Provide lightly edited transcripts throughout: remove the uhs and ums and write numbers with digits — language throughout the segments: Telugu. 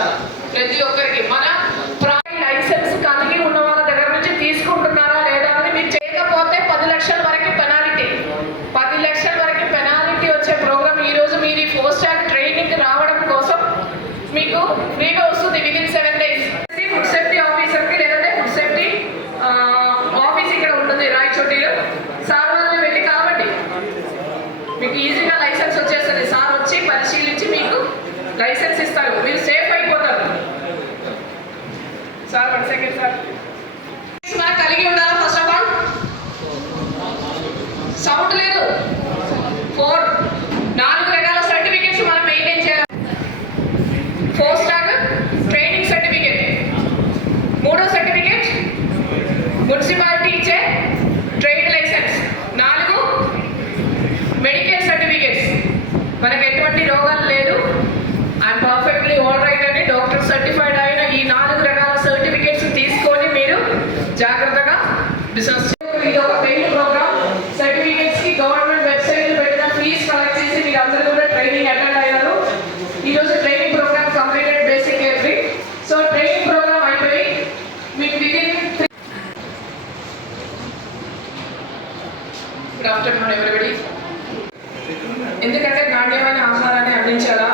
అందించాలి ప్రతి ఒక్కరికి. మన లైసెన్స్ కలిగి ఉన్న వాళ్ళ దగ్గర నుంచి తీసుకుంటున్నారా లేదా అని మీరు చేయకపోతే 10 లక్షల వరకు పెనాల్టీ, 10 లక్షల వరకు పెనాల్టీ వచ్చే ప్రోగ్రామ్ ఈరోజు మీరు ఫోస్ట్ ట్రాక్ ట్రైనింగ్ రావడం కోసం మీకు ఫ్రీగా వస్తుంది విదిన్ 7 days. ఫుడ్ సేఫ్టీ ఆఫీసర్కి లేదంటే ఫుడ్ సేఫ్టీ ఆఫీస్ ఇక్కడ ఉంటుంది రాయచోటిలో. సార్ వాళ్ళని వెళ్ళి కాబట్టి మీకు ఈజీగా లైసెన్స్ వచ్చేస్తుంది. సార్ వచ్చి పరిశీలించి మీకు లైసెన్స్ ఇస్తారు, మీరు సేఫ్ అయిపోతారు. Sir 1 second sir. మనకు కలిగి ఉండాలి. ఫస్ట్ ఆఫ్ ఆల్ సౌండ్ లేదు. 4 రకాల సర్టిఫికేట్స్ మనం మెయింటైన్ చేయాలి. ఫోస్ట్ ట్రాక్ ట్రైనింగ్ సర్టిఫికేట్, 3వ సర్టిఫికేట్ మున్సిపాలిటీ ఇచ్చే ట్రేడ్ లైసెన్స్, 4 మెడికల్ సర్టిఫికేట్స్. మనకు ఎటువంటి రోగాలు లేదు, ఐఎమ్ పర్ఫెక్ట్లీ ఆల్ రైట్ అని డాక్టర్ సర్టిఫైడ్ అయిన ఈ 4 రకాల సర్టిఫికేట్స్ తీసుకొని మీరు జాగ్రత్తగా బిజినెస్. ఇది ఒక పెయిడ్ ప్రోగ్రామ్. సర్టిఫికేట్స్ కి గవర్నమెంట్ వెబ్సైట్ పెట్టిన ఫీజు కలెక్ట్ చేసి మీరు అందరూ కూడా ట్రైనింగ్ అటెండ్ అయ్యారు. ఈరోజు training program completed basic every. So training program అయిపోయి మీకు విదిన్ గుడ్ ఆఫ్టర్నూన్ ఎవరిబడి. ఎందుకంటే నాణ్యమైన ఆహారాన్ని అందించాలా,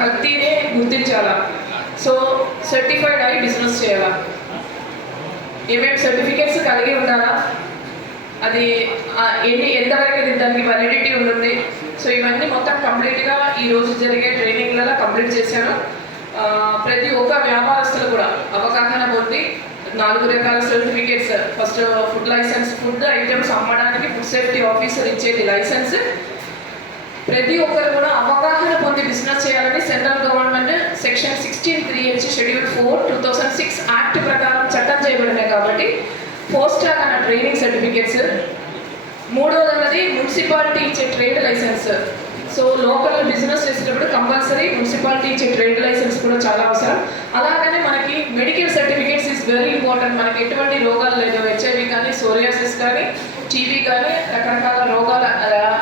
కల్తీనే గుర్తించాలా. సో సర్టిఫైడ్ అయి బిజినెస్ చేయాలా, ఏమేమి సర్టిఫికేట్స్ కలిగి ఉండాలా, అది ఎంతవరకు దానికి వ్యాలిడిటీ ఉంటుంది. సో ఇవన్నీ మొత్తం కంప్లీట్గా ఈరోజు జరిగే ట్రైనింగ్లలో కంప్లీట్ చేశాను. ప్రతి ఒక్క వ్యాపారస్తులు కూడా అవగాహన పొంది 4 రకాల certificates. First food license, food items అమ్మడానికి ఫుడ్ సేఫ్టీ ఆఫీసర్ ఇచ్చేది లైసెన్స్. ప్రతి ఒక్కరు కూడా అవగాహన పొంది బిజినెస్ చేయాలని central government section 16(3) schedule 4 2006 act ప్రకారం చట్టం చేయబడినాయి. కాబట్టి ఫోస్ట్ ట్రాక్ అన్న ట్రైనింగ్ సర్టిఫికేట్స్. 3వది మున్సిపాలిటీ ఇచ్చే trade license. So local business చేసేటప్పుడు కంపల్సరీ మున్సిపాలిటీ ఇచ్చే ట్రేడ్ లైసెన్స్ కూడా చాలా అవసరం. అలాగనే మనకి medical certificates is very important. మనకి ఎటువంటి రోగాలు లేదు, హెచ్ఐవి కానీ, సోరియాసిస్ కానీ, టీబీ కానీ, రకరకాల రోగాలు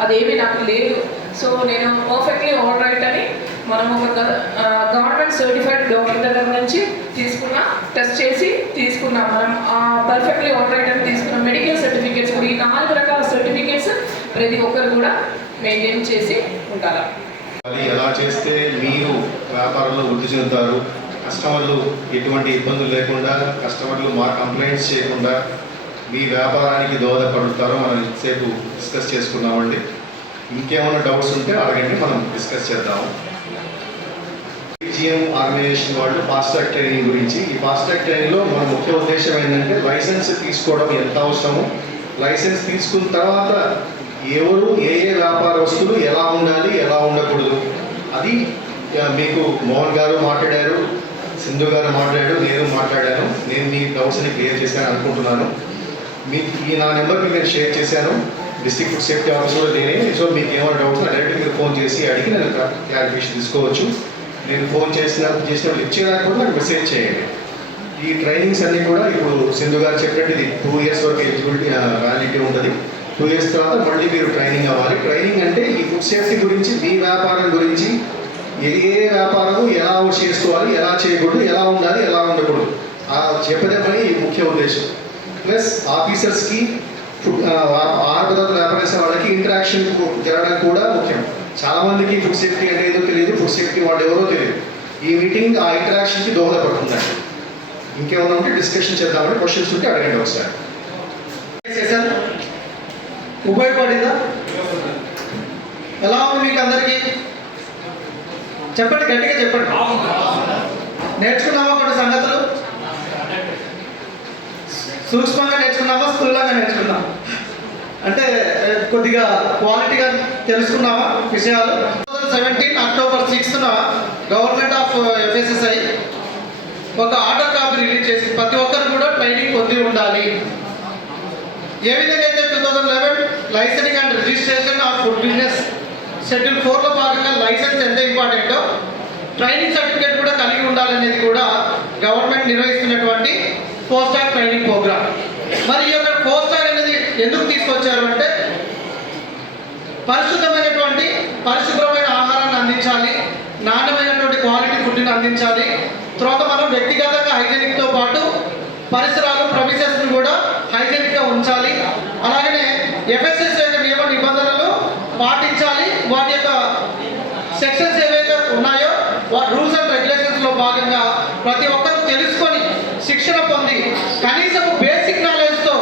అదేమీ నాకు లేదు. సో నేను పర్ఫెక్ట్లీ ఆల్ రైట్ అని మనం ఒక గవర్నమెంట్ సర్టిఫైడ్ డాక్టర్ దగ్గర నుంచి టెస్ట్ చేసి తీసుకున్నాం. మనం పర్ఫెక్ట్లీ ఆల్ రైట్ అని తీసుకున్నాం. మెడికల్ సర్టిఫికేట్స్ కూడా, ఈ 4 రకాల సర్టిఫికేట్స్ ప్రతి ఒక్కరు కూడా మెయింటైన్ చేసి ఉండాలి. ఎలా చేస్తే మీరు వ్యాపారంలో వృద్ధి చెందుతారు, కస్టమర్లు ఎటువంటి ఇబ్బందులు లేకుండా, కస్టమర్లు మా కంప్లైంట్స్ చేయకుండా మీ వ్యాపారానికి దోహదపడతారో మనం ఇంతసేపు డిస్కస్ చేసుకున్నామండి. ఇంకేమైనా డౌట్స్ ఉంటే అడగండి, మనం డిస్కస్ చేద్దాము. జిఎం ఆర్గనైజేషన్ వాళ్ళు ఫాస్ట్ ట్రాక్ ట్రైనింగ్ గురించి, ఈ ఫాస్ట్ ట్రాక్ ట్రైనింగ్లో మన ముఖ్య ఉద్దేశం ఏంటంటే లైసెన్స్ తీసుకోవడం ఎంత అవసరమో, లైసెన్స్ తీసుకున్న తర్వాత ఎవరు ఏ వ్యాపారస్తులు ఎలా ఉండాలి, ఎలా ఉండకూడదు, అది మీకు మోహన్ గారు మాట్లాడారు, సింధు గారు మాట్లాడారు, నేను మాట్లాడాను. నేను మీ డౌట్స్ని క్లియర్ చేశాను అనుకుంటున్నాను. మీకు నా నెంబర్కి నేను షేర్ చేశాను. డిస్ట్రిక్ట్ ఫుడ్ సేఫ్టీ ఆఫీసర్ నేనే. సో మీకు ఏమైనా డౌట్స్ డైరెక్ట్గా మీరు ఫోన్ చేసి అడిగి నేను క్లారిఫికేషన్ తీసుకోవచ్చు. నేను ఫోన్ చేసినప్పుడు ఇచ్చేదాకా కూడా నాకు మెసేజ్ చేయండి. ఈ ట్రైనింగ్స్ అన్నీ కూడా ఇప్పుడు సింధు గారు చెప్పినట్టు ఇది 2 years వరకు ఎలిజిబిలిటీ వ్యాలిడిటీ ఉంటుంది. 2 years తర్వాత మళ్ళీ మీరు ట్రైనింగ్ అవ్వాలి. ట్రైనింగ్ అంటే ఈ ఫుడ్ సేఫ్టీ గురించి, మీ వ్యాపారం గురించి, ఏ వ్యాపారము ఎలా చేసుకోవాలి, ఎలా చేయకూడదు, ఎలా ఉండాలి, ఎలా ఉండకూడదు చెప్పదేమని ఈ ముఖ్య ఉద్దేశం. ప్లస్ ఆఫీసర్స్కి ఆహార పదార్థాలు వ్యాపారం చేసే వాళ్ళకి ఇంటరాక్షన్ జరగడం కూడా ముఖ్యం. చాలామందికి ఫుడ్ సేఫ్టీ అంటే ఏదో తెలియదు, ఫుడ్ సేఫ్టీ వాళ్ళు ఎవరో తెలియదు. ఈ మీటింగ్ ఆ ఇంటరాక్షన్కి దోహదపడుతుందండి. ఇంకేమైనా ఉంటే డిస్కషన్ చేద్దామని, క్వశ్చన్స్ ఉంటే అడగండి ఒకసారి. ఉపయోగపడిందా? ఎలా ఉంది మీకు అందరికీ? చెప్పండి, గట్టిగా చెప్పండి. నేర్చుకున్నామా కొన్ని సంగతులు? సూక్ష్మంగా నేర్చుకున్నామా, స్థూలంగా నేర్చుకున్నామా? అంటే కొద్దిగా క్వాలిటీగా తెలుసుకున్నామా విషయాలు? 2017 October 6న గవర్నమెంట్ ఆఫ్ FSSI ఒక ఆర్డర్ కాపీ రిలీజ్ చేసి ప్రతి ఒక్కరు కూడా ట్రైనింగ్ పొంది ఉండాలి. ఏ విధంగా అయితే 2011 licensing and registration of food business schedule 4లో భాగంగా లైసెన్స్ ఎంత ఇంపార్టెంటో ట్రైనింగ్ సర్టిఫికేట్ కూడా కలిగి ఉండాలనేది కూడా గవర్నమెంట్ నిర్వహిస్తున్నటువంటి ఫోస్ట్ ట్రాక్ ట్రైనింగ్ ప్రోగ్రామ్. మరి ఈ యొక్క ఫోస్ట్ ట్రాక్ అనేది ఎందుకు తీసుకొచ్చారు అంటే పరిశుభ్రమైన ఆహారాన్ని అందించాలి, నాణ్యమైనటువంటి క్వాలిటీ ఫుడ్ని అందించాలి. తర్వాత మనం వ్యక్తిగతంగా హైజీనిక్తో పాటు పరిసరాలు ప్రమిసెస్ని కూడా హైజీనిక్గా ఉంచాలి. అలాగనే ఎఫ్ఎస్ఎస్ యొక్క నియమ నిబంధనలు పాటించాలి. వాటి యొక్క సెక్షన్స్ ఏవైతే ఉన్నాయో రూల్స్ అండ్ రెగ్యులేషన్స్లో భాగంగా ప్రతి ఒక్కరూ తెలుసుకొని శిక్షణ పొంది కనీసం బేసిక్ నాలెడ్జ్తో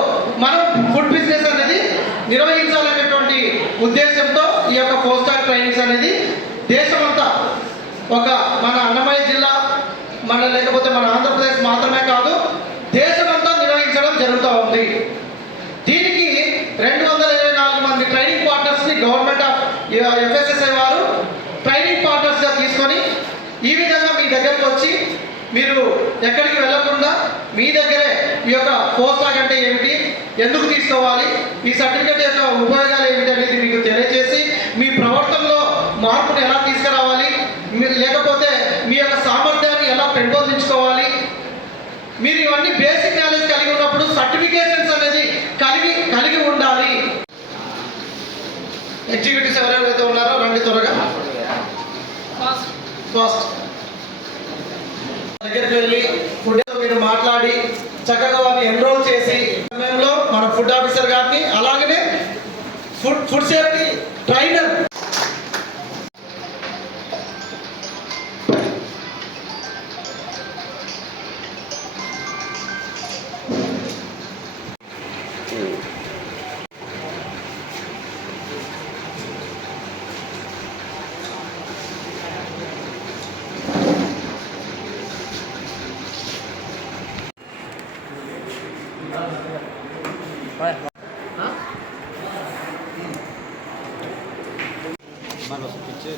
మనం ఫుడ్ బిజినెస్ అనేది నిర్వహించాలనేటువంటి ఉద్దేశంతో ఈ యొక్క పోస్ట్ డాక్ ట్రైనింగ్స్ అనేది దేశమంతా ఒక మన అన్నమయ్య జిల్లా లేకపోతే మన ఆంధ్రప్రదేశ్ మాత్రమే కాదు దేశమంతా నిర్వహించడం జరుగుతూ ఉంది. దీనికి 224 మంది ట్రైనింగ్ పార్ట్నర్స్ని గవర్నమెంట్ ఆఫ్ ఎఫ్ఎస్ఎస్ఐ వారు ట్రైనింగ్ పార్ట్నర్స్గా తీసుకొని ఈ విధంగా మీ దగ్గరకు వచ్చి మీరు ఎక్కడికి వెళ్ళకుండా మీ దగ్గరే ఈ యొక్క పోస్ట్ డాక్ అంటే ఏమిటి, ఎందుకు తీసుకోవాలి, ఈ సర్టిఫికేట్ యొక్క ఉపయోగాలు ఏమిటి అనేది మీకు తెలియజేసి మీ ప్రవర్తనలో మార్పును ఎలా తీసుకురావాలి, లేకపోతే మీ యొక్క సామర్థ్యాన్ని ఎలా పెంపొందించుకోవాలి, మీరు ఇవన్నీ బేసిక్ నాలెడ్జ్ కలిగి ఉన్నప్పుడు సర్టిఫికేషన్స్ అనేది కలిగి ఉండాలి. ఎగ్జిక్యూటివ్స్ ఎవరెవరైతే ఉన్నారో రండి త్వరగా ఫాస్ట్ దగ్గరికి వెళ్ళి ఫుడ్ మీరు మాట్లాడి చక్కగా వారిని ఎన్రోల్ చేసి సమయంలో మన ఫుడ్ ఆఫీసర్ గారిని అలాగనే ఫుడ్ సేఫ్టీ ట్రైనర్ पीछे